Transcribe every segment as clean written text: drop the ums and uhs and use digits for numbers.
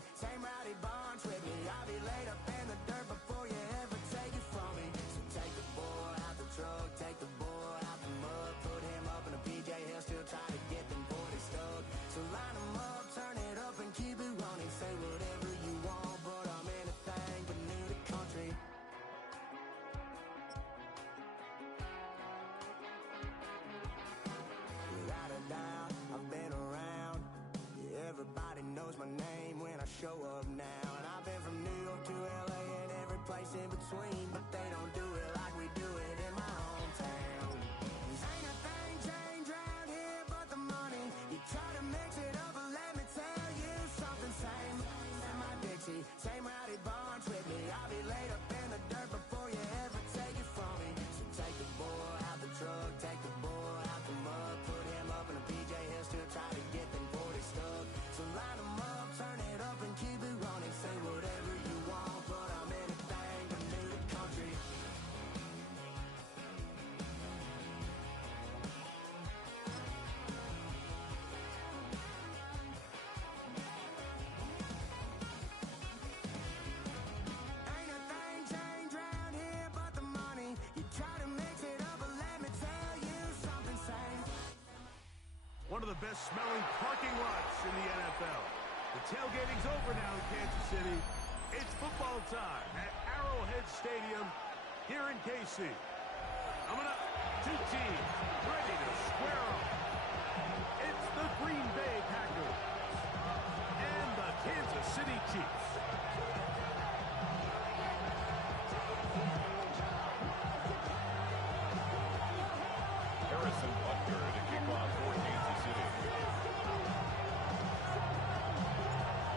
Dixie, same rowdy bonds with me. I'll be laid up in the dirt before you ever take it from me. So take the boy out the truck, take the boy out the mud, put him up in a PJ, he'll still try to get them 40 stuck. So line him up, turn it up and keep it running. Say whatever you want, but I'm anything but new to country. Without a doubt, I've been around. Yeah, everybody knows my name when I show up now. And I've been from New York to LA and every place in between, but they don't do it like we do it in my hometown. 'Cause ain't a thing changed round here but the money. You try to mix it up, but let me tell you something. Same in my Dixie, same rowdy bonds with me. I'll be laid up in the dirt before you ever take it from me. So take the boy out the truck, take the boy out the mud, put him up in a PJ, he'll still try to get them 40 stuck. So line him up, turn it up and keep it running. Say whatever you want, but I'm anything but new to country. Ain't a thing changed round here but the money. You try to mix it up, but let me tell you something. Same. One of the best smelling parking lots in the NFL. The tailgating's over now in Kansas City. It's football time at Arrowhead Stadium here in KC. Coming up, two teams ready to square up. It's the Green Bay Packers and the Kansas City Chiefs. Harrison Butker to kick off for Kansas City.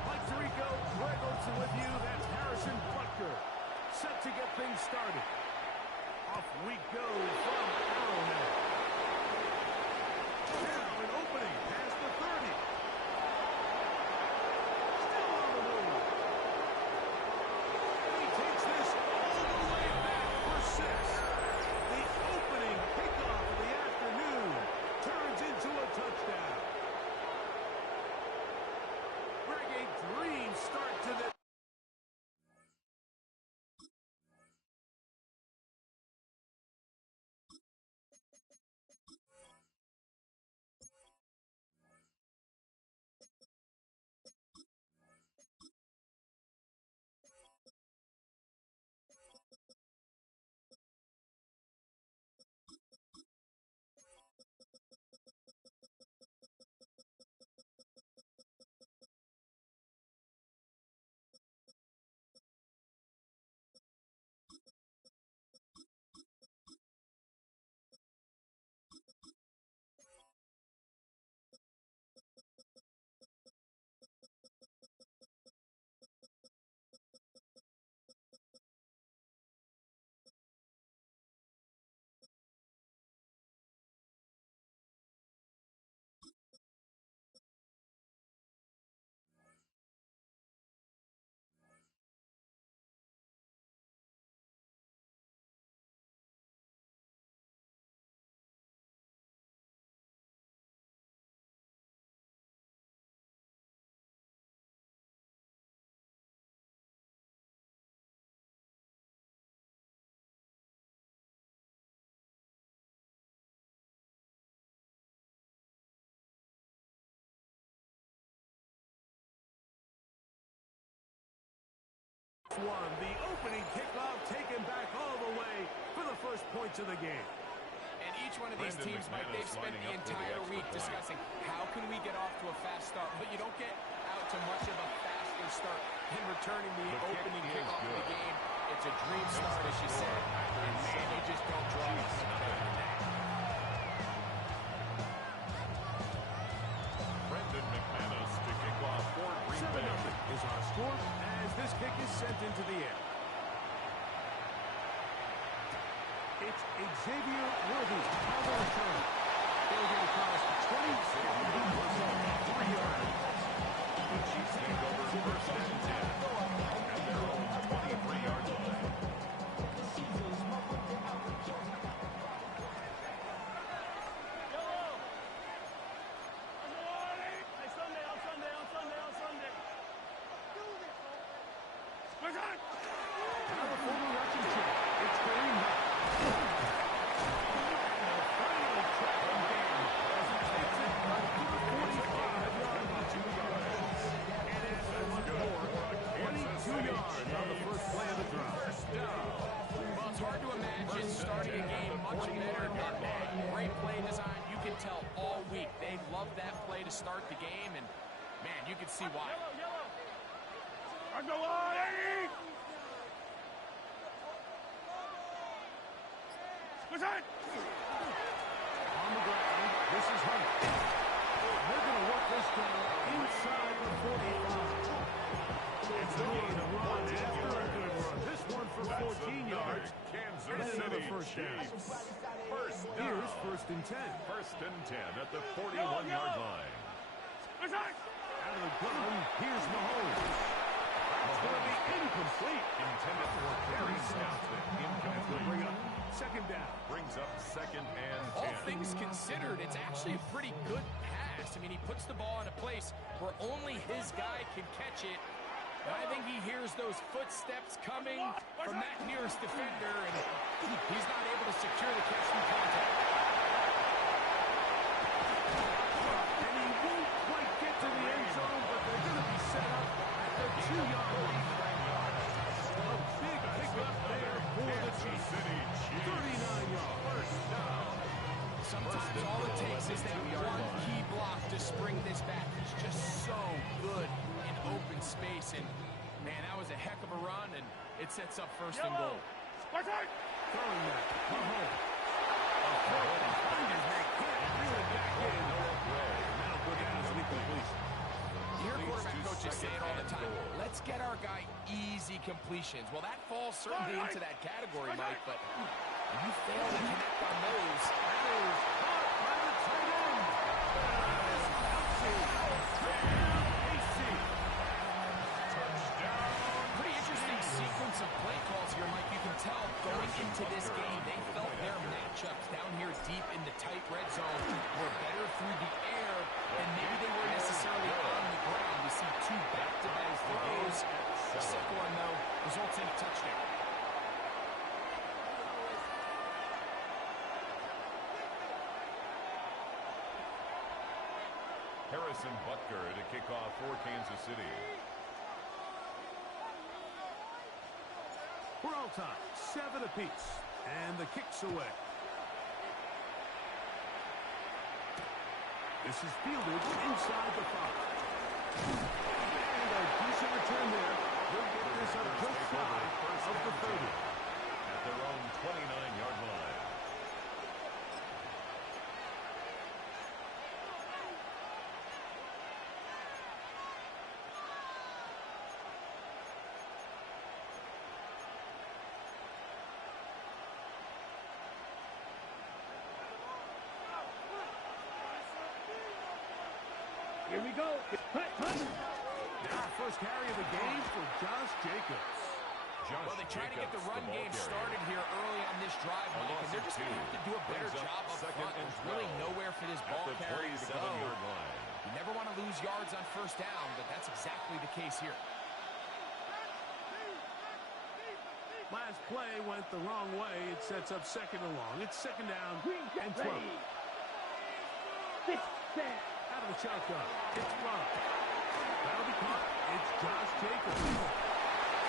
Mike Tirico, Greg Olsen with you. That's Harrison Butker, set to get things started. Off we go from Arrowhead. Now an opening past the 30. Still on the move. And he takes this all the way back for 6. The opening kickoff of the afternoon turns into a touchdown. Greg, a dream start to this. One, the opening kickoff taken back all the way for the first points of the game. And each one of these teams, Mike, they've spent the entire week discussing how can we get off to a fast start, but you don't get out to much of a faster start than returning the opening kickoff of the game. It's a dream start, as you said, and man, you just don't draw much better than that. Brendan McManus to kick off for Green Bay. 7-0 is our score as this kick is sent into the air. It's Xavier Worthy on the return. They'll get across 20, 3 yards. The Chiefs take over first and 10 at their own 23-yard line. On Sunday. Now the former Russian champ. It's Kareem Hunt. Finally trapped him down as he takes it up to the 45-yard line. And after one more, 22 yards on the first play of the drive. Well, it's hard to imagine starting a game much better than that. Great play design. You can tell all week they love that play to start the game, and, man, you can see why. On the line! What's that? On the ground, this is Hunt. They're going to work this down inside the 45. It's a good run after a good run. This one for 14 yards. And another first down. Here's first and 10. First and 10 at the 41-yard line. Out of the gun, here's Mahomes. It's going to be incomplete. Intended for Gary Snowden. Incomplete. Second down. Brings up second and 10. All things considered, it's actually a pretty good pass. I mean, he puts the ball in a place where only his guy can catch it. And I think he hears those footsteps coming from that nearest defender, and he's not able to secure the catch from contact. And he won't quite get to the end zone, but they're going to be set up at the 2-yard line. A big pickup there for the Chiefs. 39 yards. First down. Sometimes all it takes is that one key block to spring this back. He's just so good in open space, and man, that was a heck of a run, and it sets up first and goal. Throwing that. Mahomes. A throw behind his man. Can't reel it back in. Now go down as an incompletion. You hear quarterback coaches say it all the time. Let's get our guy easy completions. Well, that falls certainly into that category, Mike, but you fail to connect on those. That is caught by the tight end. Pretty interesting sequence of play calls here, Mike. You can tell going into this game, they felt their matchups down here deep in the tight red zone were better through the air than maybe they were necessarily on the ground. We see two back-to-back throws. The second one, though, results in a touchdown. Harrison Butker to kick off for Kansas City. We're all time. 7 apiece. And the kick's away. This is fielded inside the 5. And a decent return there. They'll get this up just shy of the 30. At their own 29-yard line. Here we go. Now first carry of the game for Josh Jacobs. Well, they try to get the run game started here early on this drive, Mike, and they're just going to have to do a better job up front. There's really nowhere for this ball carrier to go. You never want to lose yards on first down, but that's exactly the case here. Last play went the wrong way. It sets up second and long. It's second down and 12. Out of the shotgun. It's Love. That'll be caught. It's Josh Jacobs.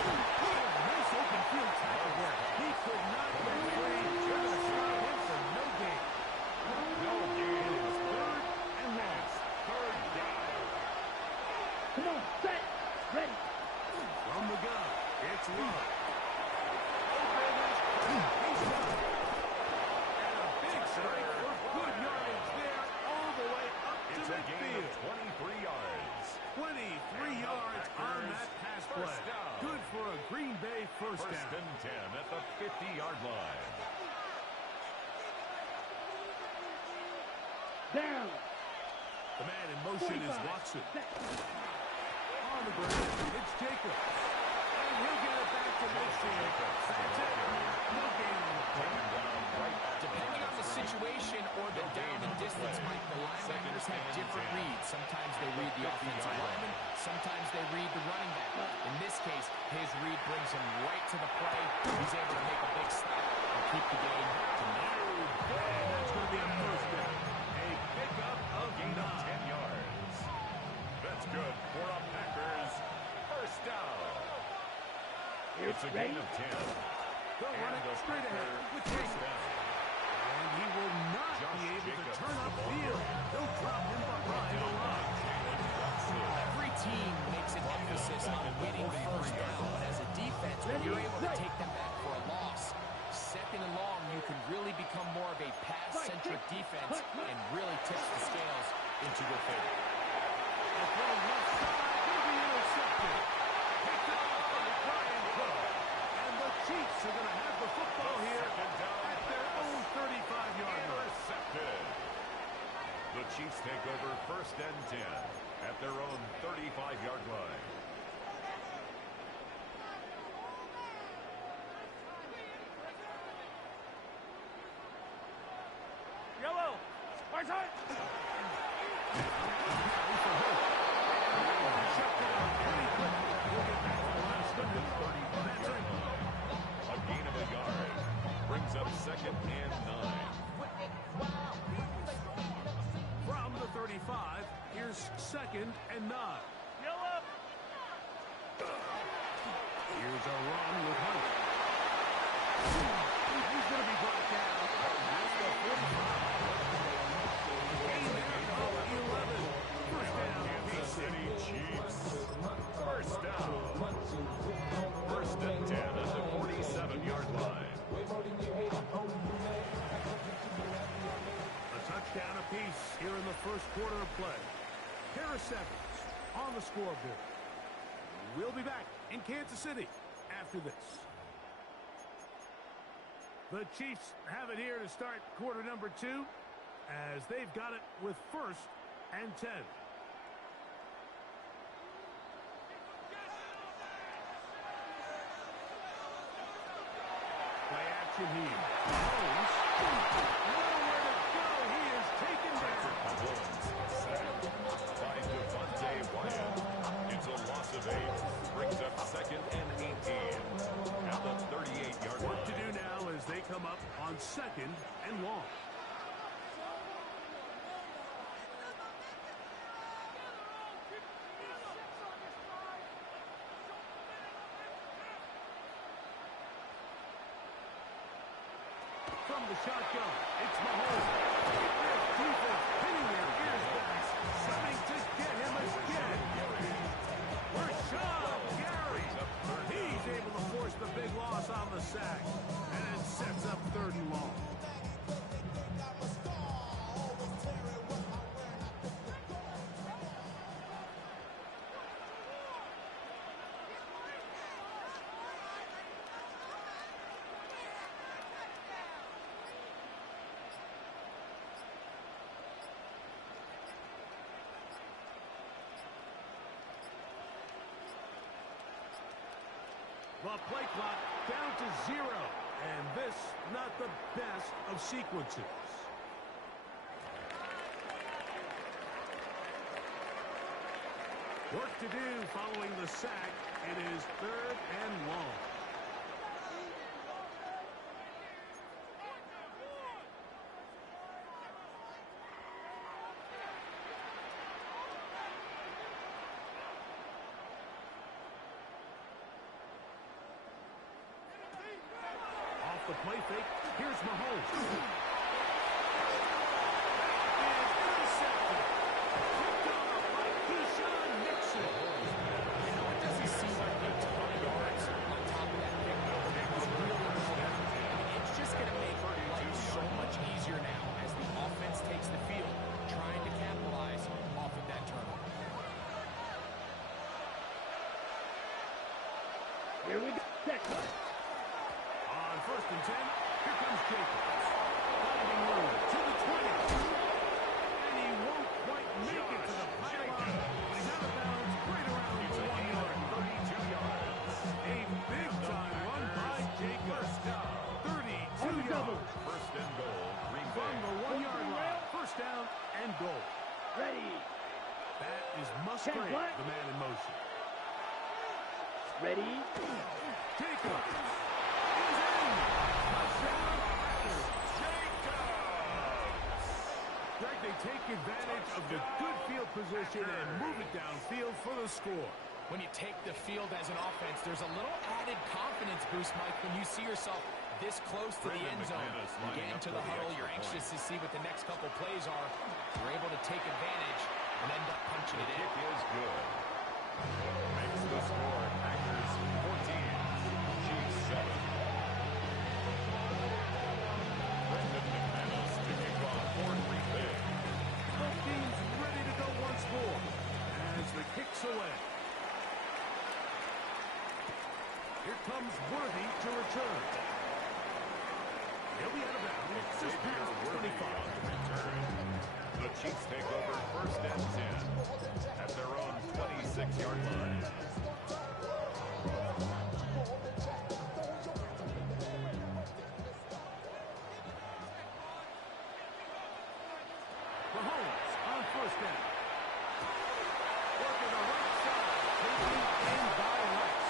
Nice open field tackle there. He could not get free. They're going to stop him for no gain. No gain. It is third and long. Third down. Come on, set, ready. From the gun, it's Love. He's done. And a big strike for good yardage there all the way up to It's a gain midfield. of 23 yards. 23 yards on that pass play. Good for a Green Bay first First down. and 10 at the 50-yard line. Down. The man in motion is Watson. On the ground, it's Jacobs. And he'll get it back to midfield. That's it. No gain on the play. Depending on the situation or the down and distance, Mike, the linebackers have different reads. Sometimes they read the offensive lineman. Sometimes they read the running back. In this case, His read brings him right to the play. He's able to make a big stop and keep the game to 9. And that's going to be a first down. A pickup of Gain of 10 yards. That's good for a Packers first down. It's a gain of 10. They'll run it straight ahead with First Jacobs. down. And he will not be able to turn upfield. They'll drop him behind the line. Every team makes an emphasis on winning first down, but as a defense, when you're able to take them back for a loss, second and long, you can really become more of a pass-centric defense and really tips the scales into your favor. A throw left side will be intercepted. Picked off by Brian Cook. And the Chiefs are going to have the football here at their own 35-yard line. Intercepted. The Chiefs take over first and 10 at their own 35-yard line. Yellow. Spartan. A gain of a yard brings up second and 9. From the 35, here's second and 9. Yellow. Here's a run with Hunt. He's going to be brought down at the 45. Gain of 11. First down, Kansas KC. City Chiefs. First down. First and 10 at the 47-yard line. A touchdown apiece here in the first quarter of play. Harris Evans on the scoreboard. We'll be back in Kansas City after this. The Chiefs have it here to start quarter number 2 as they've got it with first and 10. Play action here. Mahomes. Nowhere to go. He is taken down. Mahomes sacked by Devontae Wyatt. It's a loss of 8. Brings up second and 18 at the 38-yard line. Work to do now as they come up on second and long. From the shotgun, it's Mahomes. This defense pinning their ears back, coming to get him again. Rashawn Gary. He's able to force the big loss on the sack, and it sets up third and long. The play clock down to 0. And this, not the best of sequences. Work to do following the sack. It is third and long. The play fake. Here's Mahomes. Is intercepted. Picked off by Keyshawn Nixon. You know, it doesn't seem like a ton of yards on top of that pickup. It was really important. It's just going to make life so much easier now as the offense takes the field, trying to capitalize off of that turnover. Here we go. Next one. On first and 10, here comes Jacobs. Finding room to the 20. And he won't quite make it to the pylon. But he's out of bounds right around the 1 yard. 32 yards. A big-time run by Jacobs. 32 yards. First and goal, Green From the Bay. 1 yard line. First down and goal. Ready. That is Musgrave, the man in motion. Ready? Jacobs is in. Touchdown, Packers. Greg, they take advantage of the good field position and move it downfield for the score. When you take the field as an offense, there's a little added confidence boost, Mike, when you see yourself this close to the end zone. You get into the huddle, you're anxious to see what the next couple plays are. You're able to take advantage and end up punching it in. Kick is good. Makes the score Packers 14, Chiefs 7. Brendan McManus to kick off for Green Bay. Both teams ready to go once more as the kick's away. Here comes Worthy to return. He'll be out of bounds. Just past the 25. Return. The Chiefs take over first and 10 at their own 26-yard line. Mahomes on first down. Working the right side. Taken in by Rex.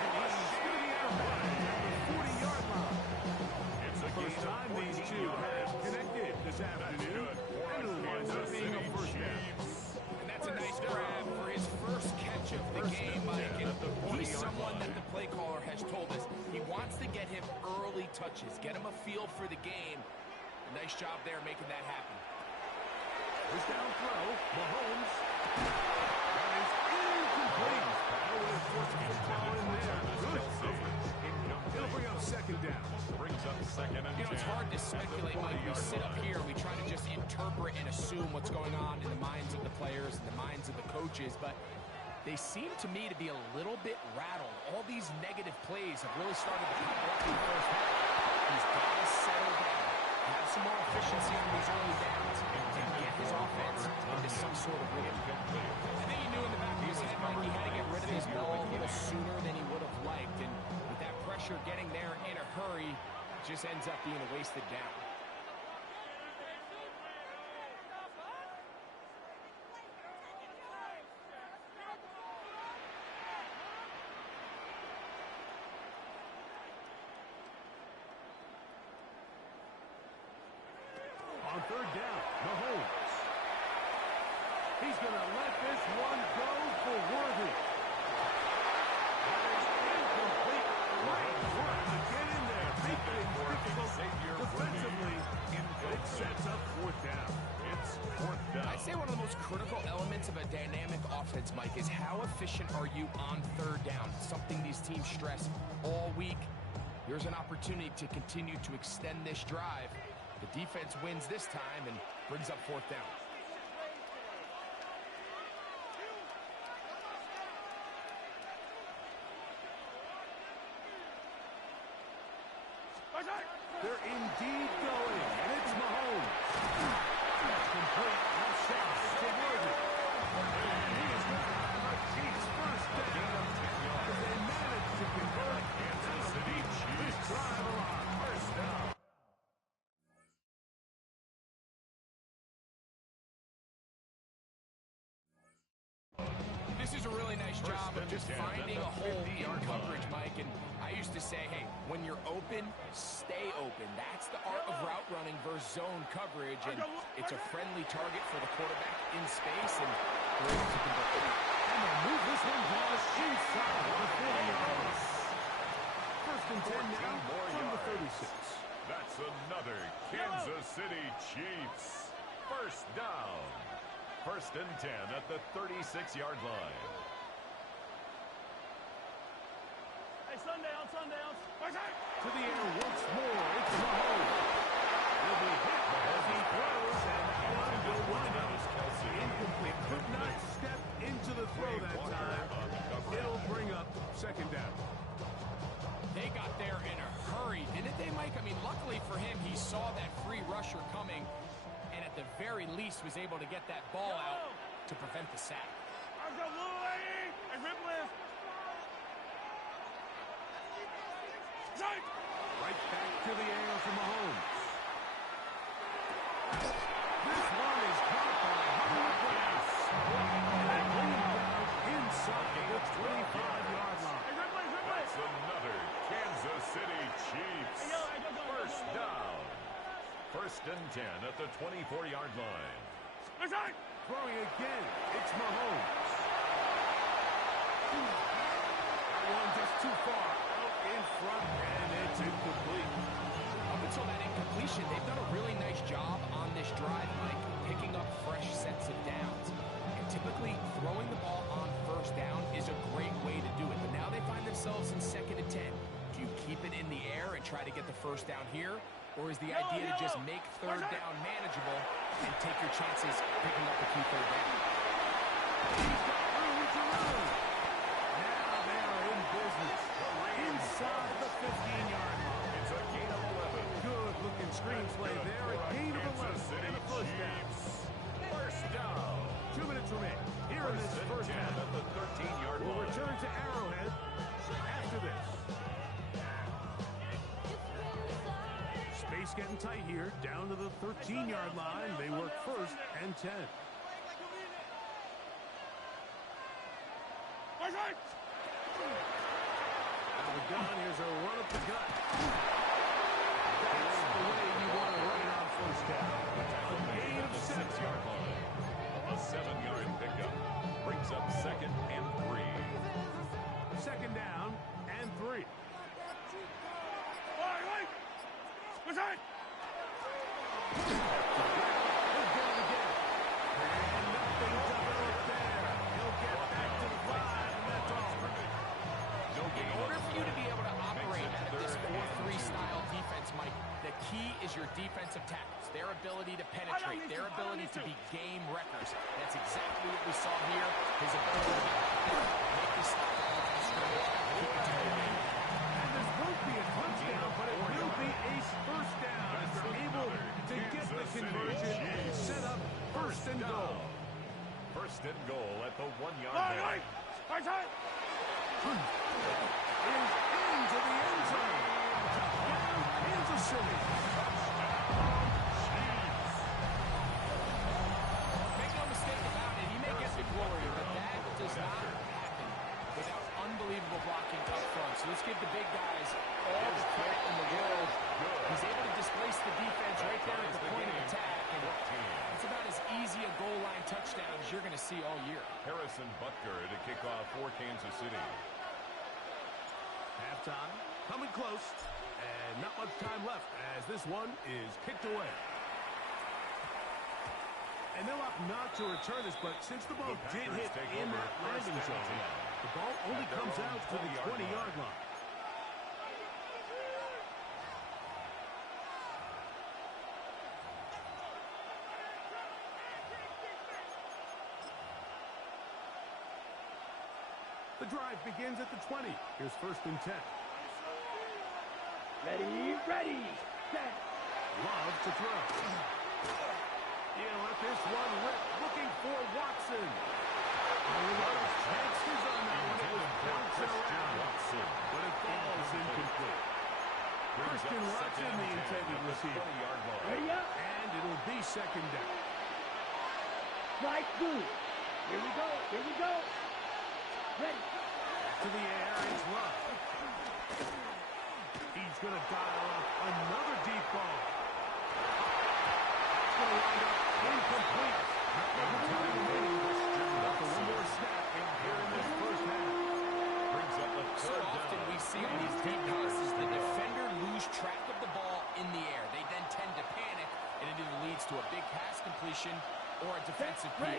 And he's going to be out of bounds at the 40-yard line. It's a First time these two have connected this afternoon. And it winds up being a first down. And that's a nice grab for his first catch of the game, Mike. And he's someone that the play caller has told us he wants to get him early touches, get him a feel for the game. Nice job there making that happen. First down throw. Mahomes. That is incomplete. No way to force a football in there. Good coverage. He'll bring up second down. Brings up second and 10. You know, it's hard to speculate, Mike. We sit up here, we try to just interpret and assume what's going on in the minds of the players and the minds of the coaches, but they seem to me to be a little bit rattled. All these negative plays have really started to pop up in the first half. He's got to settle down, have some more efficiency on these early downs, and get his offense into some sort of rhythm. I think he knew in the back of his head, Mike, he had to get rid of this ball a little sooner than he would have liked, and with that pressure getting there in a hurry, it just ends up being a wasted down. On third down, Mahomes. He's going to let this one go for Worthy. That is incomplete. Great work to get in there. Make things difficult defensively. It sets up fourth down. It's fourth down. I'd say one of the most critical elements of a dynamic offense, Mike, is how efficient are you on third down? It's something these teams stress all week. Here's an opportunity to continue to extend this drive. The defense wins this time and brings up fourth down. They're indeed going, and it's Mahomes. Complete left side to Worthy. And he is going to have a Chiefs first down as they manage to convert Kansas City Chiefs drive alive. First down. This is a really nice job of just finding a hole in coverage, Mike. And I used to say, hey, when you're open, stay open. That's the art of route running versus zone coverage. And it's a friendly target for the quarterback in space. And we're able to convert. And they'll move this one down the Chiefs side of the 40 yards. First and 10 now from the 36. That's another Kansas City Chiefs. First down. First and 10 at the 36-yard line. Hey, sundowns. To the air once more, it's Mahomes. Will be hit as he throws, and that one will wind up incomplete. Could not step into the throw that time. It'll bring up second down. They got there in a hurry, didn't they, Mike? I mean, luckily for him, he saw that free rusher coming, and at the very least was able to get that ball out to prevent the sack. Right back to the air for Mahomes. This one is caught by Hunter Grass. And they bring him down inside the 25-yard First and 10 at the 24-yard line. Throwing again. It's Mahomes. That one just too far out in front, and it's incomplete. Up until that incompletion, they've done a really nice job on this drive, Mike, picking up fresh sets of downs. And typically, throwing the ball on first down is a great way to do it. But now they find themselves in 2nd and 10. Do you keep it in the air and try to get the first down here? Or is the idea to just make third down manageable and take your chances picking up a key third down? He's got room to run. Now they are in business. Inside the 15-yard line. It's a gain of 11. Good looking screenplay there. A gain of 11 and a first down. First down. 2 minutes remaining. Here in this first half. At the 13-yard We'll line. return to Arrowhead after this. Space getting tight here. Down to the 13-yard line. They work 1st and 10. Out of the gun, here's a run up the gut. That's the way you want to run it on first down. A gain of 7. 6-yard line. A 7-yard pickup. Brings up 2nd and 3. 2nd down and 3. He'll get it again. And nothing developed there. He'll get back to the 5, and that's all. No In gain. order for you to be able to operate out of this 4-3 style defense, Mike, the key is your defensive tackles, their ability to penetrate, their ability to be game wreckers. That's exactly what we saw here. His ability to get out there, make the stop at the scrimmage, keep it to the game. And this won't be a touchdown, but it will be a first down as they're able to get the conversion and set up 1st and goal. 1st and goal at the 1-yard line. Is into the end zone. Touchdown, Kansas City. Make no mistake about it, he may get the glory, but that does not happen without unbelievable blocking up front. So let's give the big guys all the credit in the world. He's able to displace the defense right there at the point of attack. And it's about as easy a goal line touchdown as you're going to see all year. Harrison Butker to kick off for Kansas City. Halftime coming close, and not much time left as this one is kicked away. And they'll opt not to return this, but since the ball did hit in that landing zone, the ball only comes out to the 20-yard line. The drive begins at the 20. Here's 1st and 10. Ready, set. Love to throw. He'll let this one rip. Looking for Watson. Chances on that one. It was bouncing around. But it falls incomplete. Christian Watson, the intended receiver. Ready up. And it'll be 2nd down. Right through. Here we go. Ready. To the air, it's Love. He's going to dial up another deep ball. It's going to wind up incomplete. After one more snap here in this first half. Brings up a So often we see on these deep passes, the defender lose track of the ball in the air. They then tend to panic, and it either leads to a big pass completion or a defensive PI.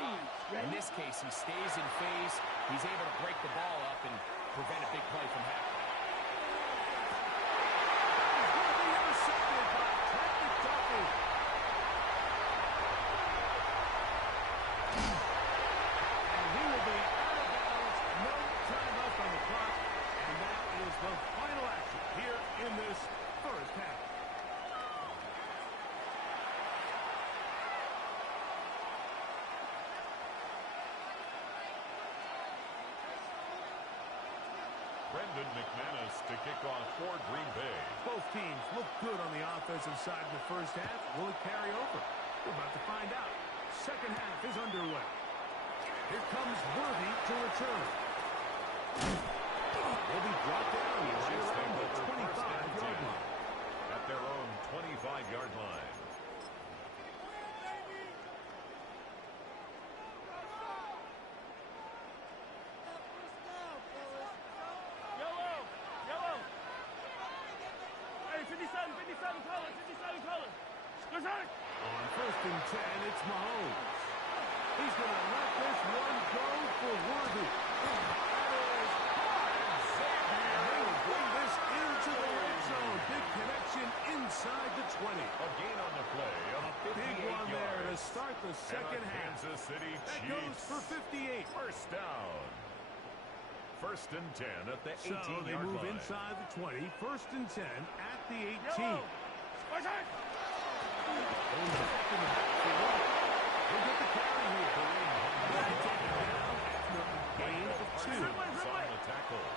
In this case, he stays in phase. He's able to break the ball up and prevent a big play from happening. He's going to be intercepted by Trent McDuffie. And he will be out of bounds. No time left on the clock. And that is the final action here in this first half. Brendan McManus to kick off for Green Bay. Both teams look good on the offensive side in the first half. Will it carry over? We're about to find out. Second half is underway. Here comes Worthy to return. Will be brought down right around the 25-yard line. At their own 25-yard line. On first and 10, it's Mahomes. He's going to let this one go for Worthy. That is hard. They will bring this into the red zone. Big connection inside the 20. A gain on the play of Big 58 one yards. there to start the second half. Kansas City That Chiefs. goes for 58. First down. First and 10 at the 18-yard So they move line. inside the 20. First and 10 at the 18. Going back in the backfield. He'll get the carry here. They'll take it down after a gain of 2. On the tackle.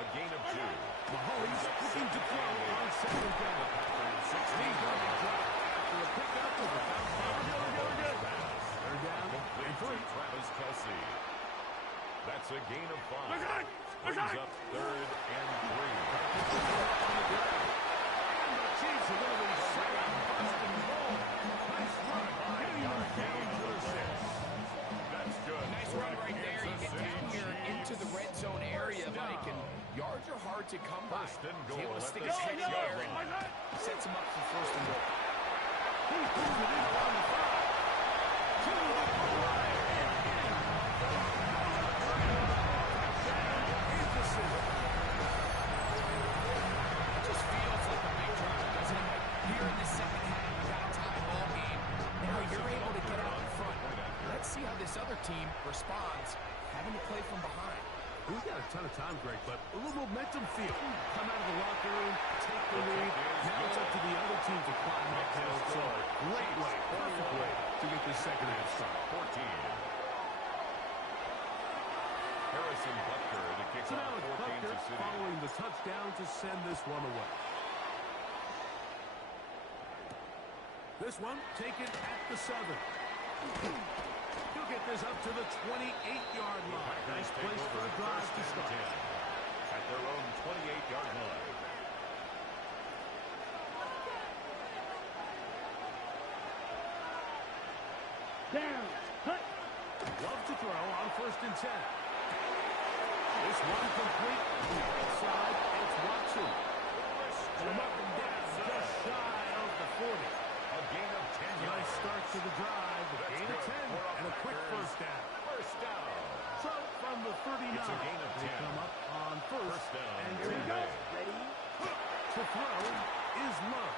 A gain of 2. Mahomes looking to throw on second down. He's going to drop after a pickup of about 5 yards. They're down and Complete to Travis Kelce. That's a gain of 5. Brings up third and 3. And the Chiefs are going to be set up first and goal. Nice run. Getting them down to the 6. That's good. Nice run right there. You get down here into the red zone area, Mike, and yards are hard to come by. First and goal He's able to at stick the his head in 6-yard there and line. sets him up for first and goal. He pulls it in around the 5. To the goal line. It just feels like a big drive, doesn't it, Mike? Here in the second half, you got a tie ball game. Now you're able to get out in front. Let's see how this other team responds, having to play from behind. He's got a ton of time, Greg, but a little momentum feel. Come out of the locker room, take the lead. Now it's up to the other team to climb up the hill. So great way, perfect way to get this second half started. 14. Harrison Butker to kick So now off it's for Butker Kansas City. following the touchdown to send this one away. This one taken at the 7. He'll get this up to the 28-yard line. Nice place for a drive to start. At their own 28-yard line. Down. Cut. Love to throw on first and 10. This one complete on the outside. It's Watson. And him up and down, just shy of the 40. A gain of 10 yards. Nice start to the drive. A gain of 10 and a quick first down. First down. So from the 39, It's a gain of they 10. come up on first down. and Here we 10. go. Ready? To throw is Love.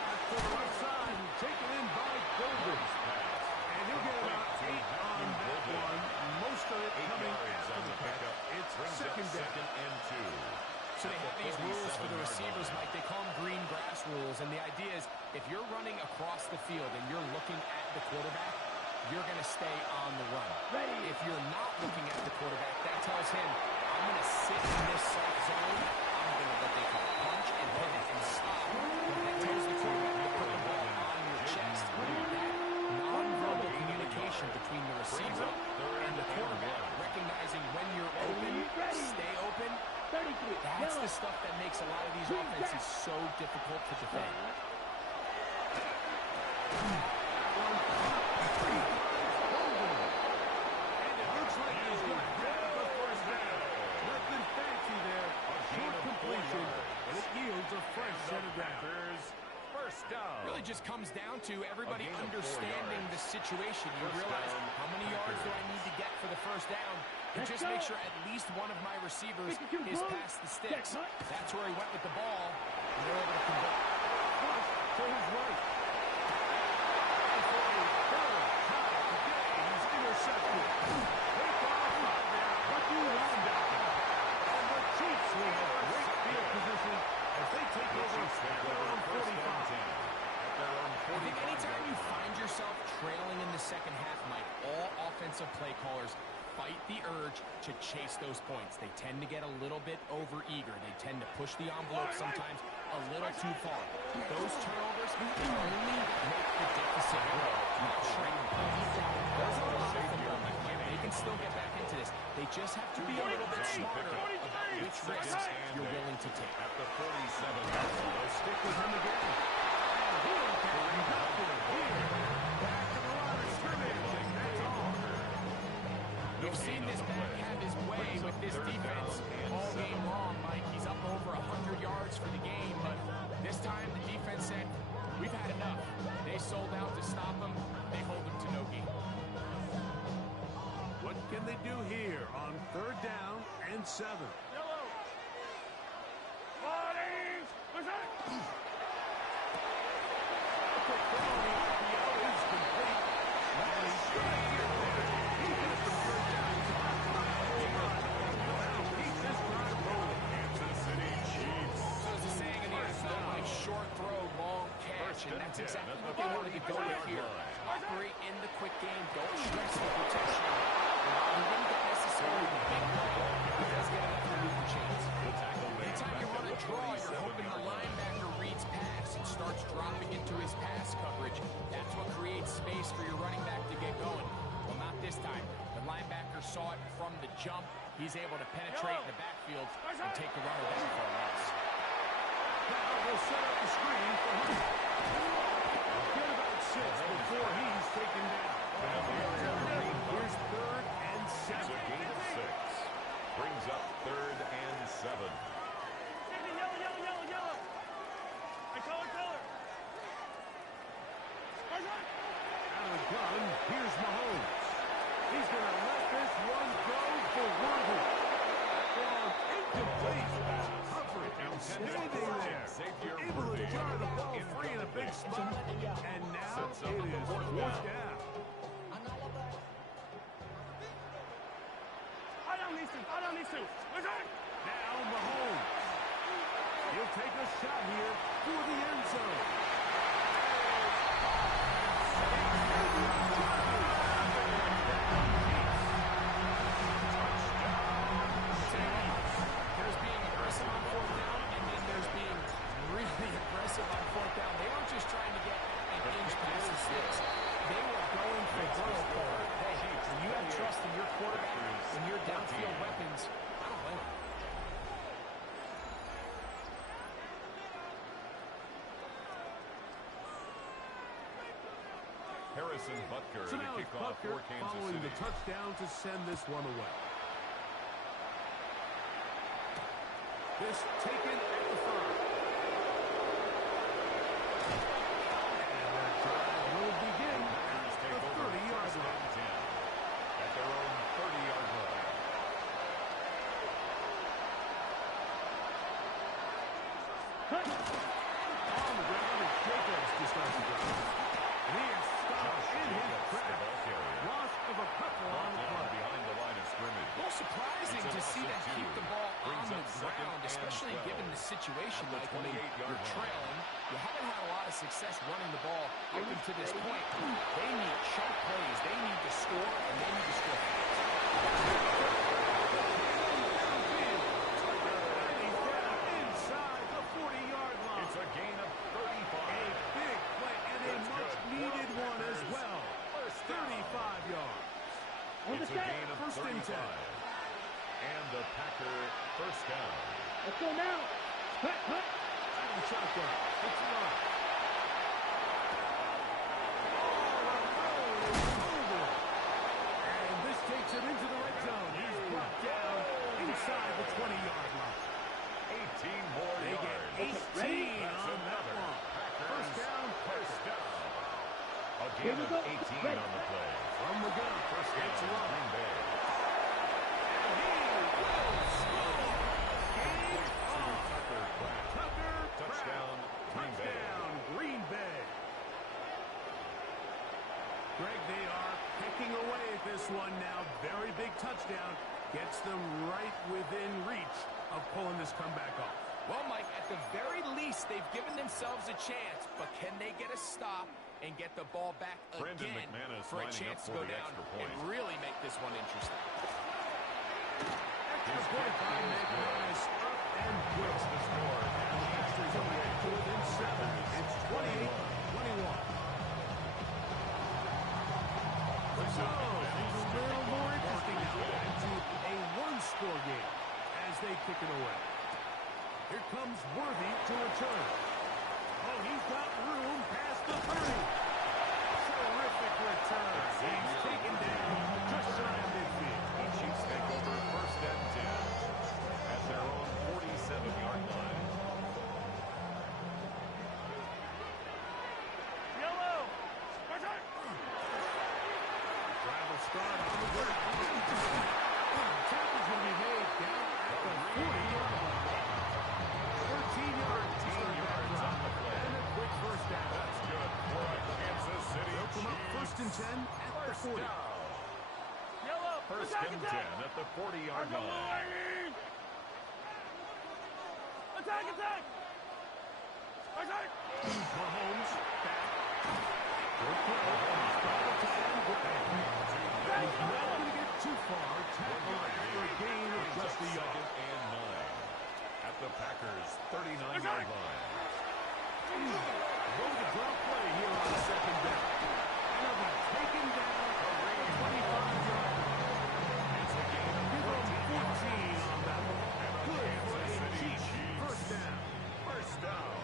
Back to the right side and taken in by Golden. And he'll get about 8 on that one. Most of it 8 coming yards after on the the catch. pickup. It's Brings up second down. second and 2. So they have these rules for the receivers, Mike. They call them green grass rules. And the idea is if you're running across the field and you're looking at the quarterback, you're going to stay on the run. Ready. If you're not looking at the quarterback, that tells him, I'm going to sit in this soft zone. I'm going to what they call punch and pivot and stop. That tells the quarterback to put the ball on your chest. That nonverbal communication between the receiver and the quarterback, recognizing when you're open, stay open, 33. that's Yellow. the stuff that makes a lot of these offenses so difficult to defend. And it looks like he's going to grab the first down. Nothing fancy there. A short completion, and it yields a fresh set of downs. First down. Really just comes down to everybody A gain of 4 understanding yards. the situation. You First realize down, how many yards do I need to get for the first down, and Let's just go. make sure at least one of my receivers 52 is blows. past the sticks. Check, That's where he went with the ball, and they're able to convert. Flush to his right. And for a third time today, he's intercepted. Take off right there. Lucky linebacker. And the Chiefs will have great field position as they take over at their own 45. I think anytime you find yourself trailing in the second half, Mike, all offensive play callers fight the urge to chase those points. They tend to get a little bit overeager. They tend to push the envelope sometimes a little too far. Those turnovers only make the deficit grow, not shrink. There's a lot of football, Mike. They can still get back into this. They just have to be a little bit smarter about which risks you're willing to take. At the 47. They'll stick with him again. And he'll carry nothing here. Back to the line of scrimmage, and that's all. We've seen this back have his way with this defense all game long, Mike. He's up over 100 yards for the game, but this time the defense said, we've had enough. They sold out to stop him. They hold him to no gain. What can they do here on 3rd down and 7? And that's exactly what they wanted to go with here. Operate in the quick game. Don't stress the protection. You didn't get necessarily the big play. He does get enough to move the chains. Anytime you run a draw, you're hoping the linebacker reads pass and starts dropping into his pass coverage. That's what creates space for your running back to get going. Well, not this time. The linebacker saw it from the jump. He's able to penetrate in the backfield and take the runner down for a loss. Now we'll set up the screen for Hunt. Get about 6 before he's taken down. Here's 3rd and 7. It's a gain of 6. Brings up 3rd and 7. Yellow. I color. Out of the gun, here's Mahomes. He's going to let this one go for Worthy. Ball incomplete. Humphrey outstanding there. Able to jar the ball free in a big spot. And now it is 4th down. I don't need to. Now Mahomes. He'll take a shot here for the end zone. There's being aggressive on 4th down, and then there's being really aggressive on 4th down. They weren't just trying to get an inch past the sticks. They were going for Burrow. Hey, when you have trust in your quarterback and your downfield weapons, I don't blame them. Harrison Butker So to now kick it's off Butker for Kansas following City. the touchdown to send this one away. This taken at the 5. And that drive will begin at the 30-yard line. At their own 30-yard line. On the ground, and Jacobs to start the drive. And he is stopped in his tracks. Loss of a couple on the play. Behind the line of scrimmage. Well, surprising to see them keep the ball on the ground, especially given the situation. Like, I mean, you're trailing. You haven't had a lot of success running the ball up until this point. They need chunk plays. They need to score, and they need to score. Inside the 40-yard line. It's a gain of 35. A big play and a much-needed one as well. 35 yards. It's a gain of First and 35. 10. And the Packer first down. Let's go now. Hut. Out of the shotgun. It's run. And this takes him into the red zone. He's brought down inside the 20-yard line. 18 more They get yards. 18 That's on that another. one. Packers First down. A gain of 18 on the play. From the gun. First down, It's run. Green Bay. And he will score. Game on. Tucker Pratt. Tucker Touchdown, Green Bay. Touchdown, Green Bay. Greg, they are picking away at this one now. Very big touchdown. Gets them right within reach of pulling this comeback off. Well, Mike, at the very least, they've given themselves a chance, but can they get a stop and get the ball back Brendan again McManus for a lining chance up to go for the down extra and point. really make this one interesting? Extra point by McManus up and puts the score. And the Masters only to within 7. It's 28-21. So, things a little more interesting now into a one-score game as they kick it away. Here comes Worthy to return. Oh, he's got room past the 30. Terrific return. He's taken down just shy of midfield. The Chiefs take over 1st and 10 at their own 47-yard line. Yellow. Travel start on the ground. Tackle's going to be made down at the 40-yard line. 13 yards on the play. And a quick first down. That's good for a Kansas City They'll come up Chiefs. 1st and 10 at the 40. Yellow. 1st and 10 at the 40-yard line. Attack! Mahomes back. Good throw. He's not going to get too far. Tackle after a gain of just a yard. 2nd and 9 at the Packers' 39-yard line. Going to drop play here on the 2nd down. And he'll be taken down at the 25-yard line. It's a gain of Give him 14 14 on that one. Good for a Kansas City Chiefs. Chiefs. First down. First down.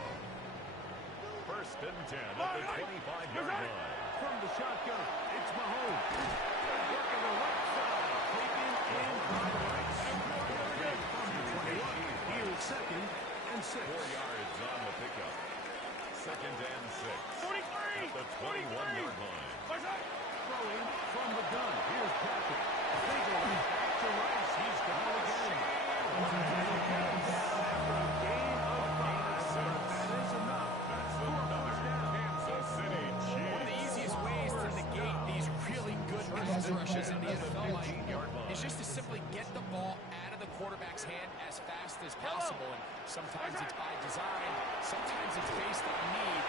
1st and 10 at the 25-yard line. From the shotgun, it's Mahomes. Working the right side. Taken in by the right side. From the 21. Here's 2nd and 6. 4 yards on the pickup. 2nd and 6. 43. At the 21-yard line. Throwing from the gun. Here's Patrick. Figure back to Rice. He's gone again. After a gain of 5. That is enough. That's For a another first down. Kansas City Chiefs. One of the easiest ways to negate these really good pass rushes in the NFL is just to simply get the ball out of the quarterback's hand as fast as possible. And sometimes it's by design, sometimes it's based on need.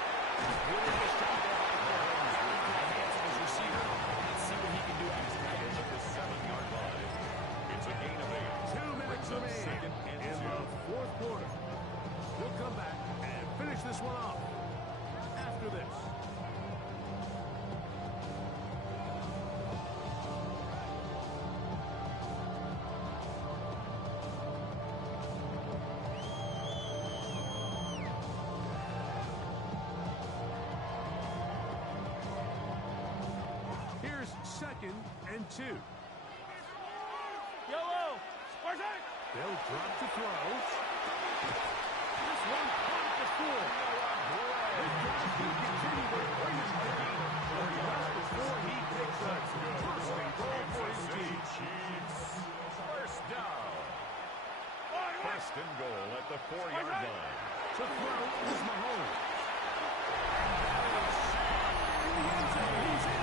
Really nice job there by the quarterback. Into the hands of his receiver. Let's see what he can do after that. At the 7-yard line. It's a gain of 8. 2 minutes remaining in the 4th quarter. We'll come back and finish this one off after this. Here's 2nd and 2. They'll drop to throw. This one caught the four. This drive can continue to bring him down. But just before he picks up first and goal for his team. Chiefs. First down. 1st and goal at the 4-yard line. To throw is Mahomes. In the end zone, he's in.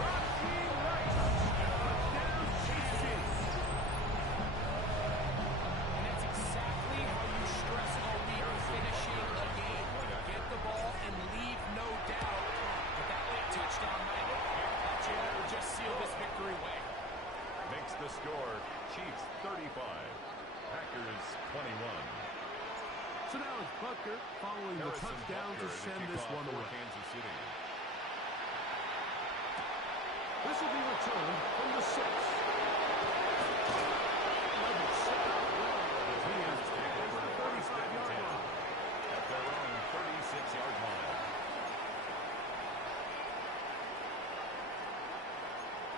Raheem Rice. Touchdown, Chiefs. And that's exactly how you stress all week finishing a game. Get the ball and leave no doubt that that late touchdown might just seal this victory away. Makes the score Chiefs 35. Packers 21. So now it's Butker following the touchdown to send this one away. Kansas City. This will be returned from the 6. He has taken the 35-yard line. At their own 36-yard line.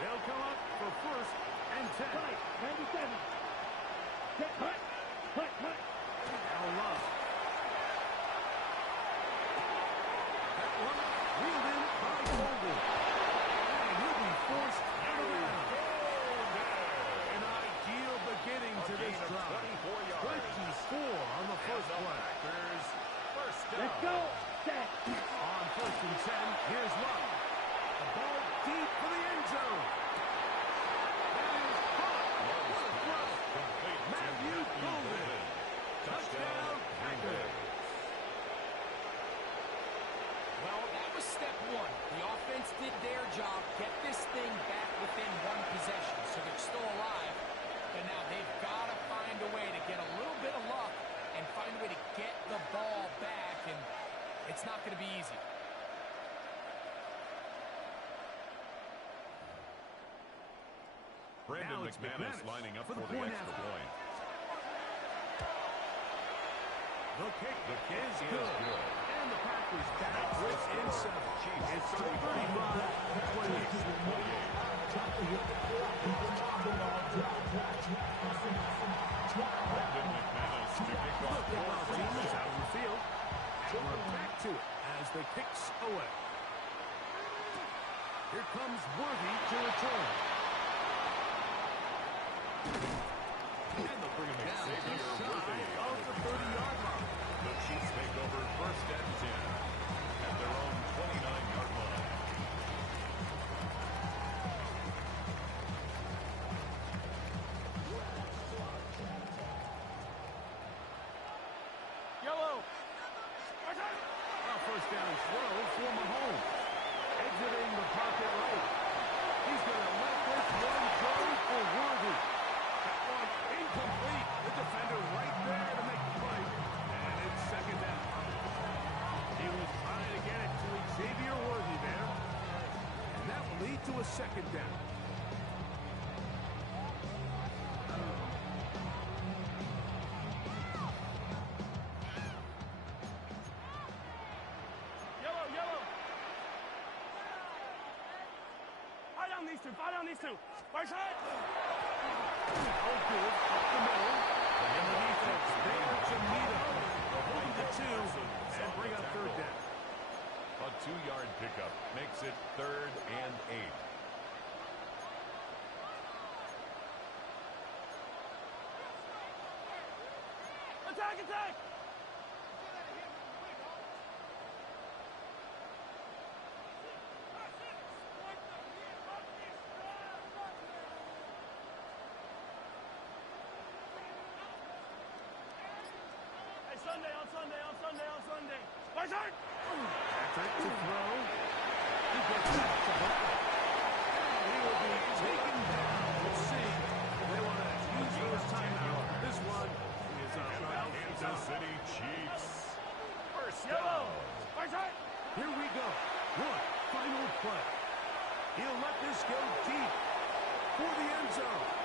They'll come up for 1st and 10. Right, 97. Hut. Now Love. That one wheeled in by Vogel. And he'll be forced out of bounds. An ideal beginning to this drive. 24 on the first play. Packers first down. Let's go. Set. On 1st and 10, here's Love. The ball deep for the end zone. That is caught. What a throw. Complete to Matthew Golden. Touchdown, Packers. Well, that was step one. The offense did their job, get this thing back within one possession, so they're still alive. But now they've got to find a way to get a little bit of luck and find a way to get the ball back, and it's not going to be easy. Brandon Now it's McManus McManus lining up for for the the point extra after. point. The kick The kick is is good. good. And the Packers back within 7. It's 35-28. Brandon McManus to kick off Football team is out on the field. And we're back to it as the kicks away. Here comes Worthy to return. And they'll bring him in. Xavier Worthy Off the 30-yard line. The Chiefs take over 1st and 10 at their own 29-yard line. Yellow. First down throw for Mahomes. Exiting the pocket right. He's going to let this one go for Worthy. That one incomplete. The defender right there to make the play. And it's 2nd down. He was trying to get it to Xavier Worthy there. And that will lead to a 2nd down. Fight on these two. Right side. All good. Up the middle. And the defense there to meet up. Hold him to 2 and bring up 3rd down. A 2-yard pickup makes it 3rd and 8. Attack, attack. Sunday. Right side. Patrick to throw. He gets back to ball. And he will be taken down. Let's see. They want to use those timeouts. This one is about Kansas City Chiefs. First Yellow. down. Right side. Here we go. One final play. He'll let this go deep for the end zone.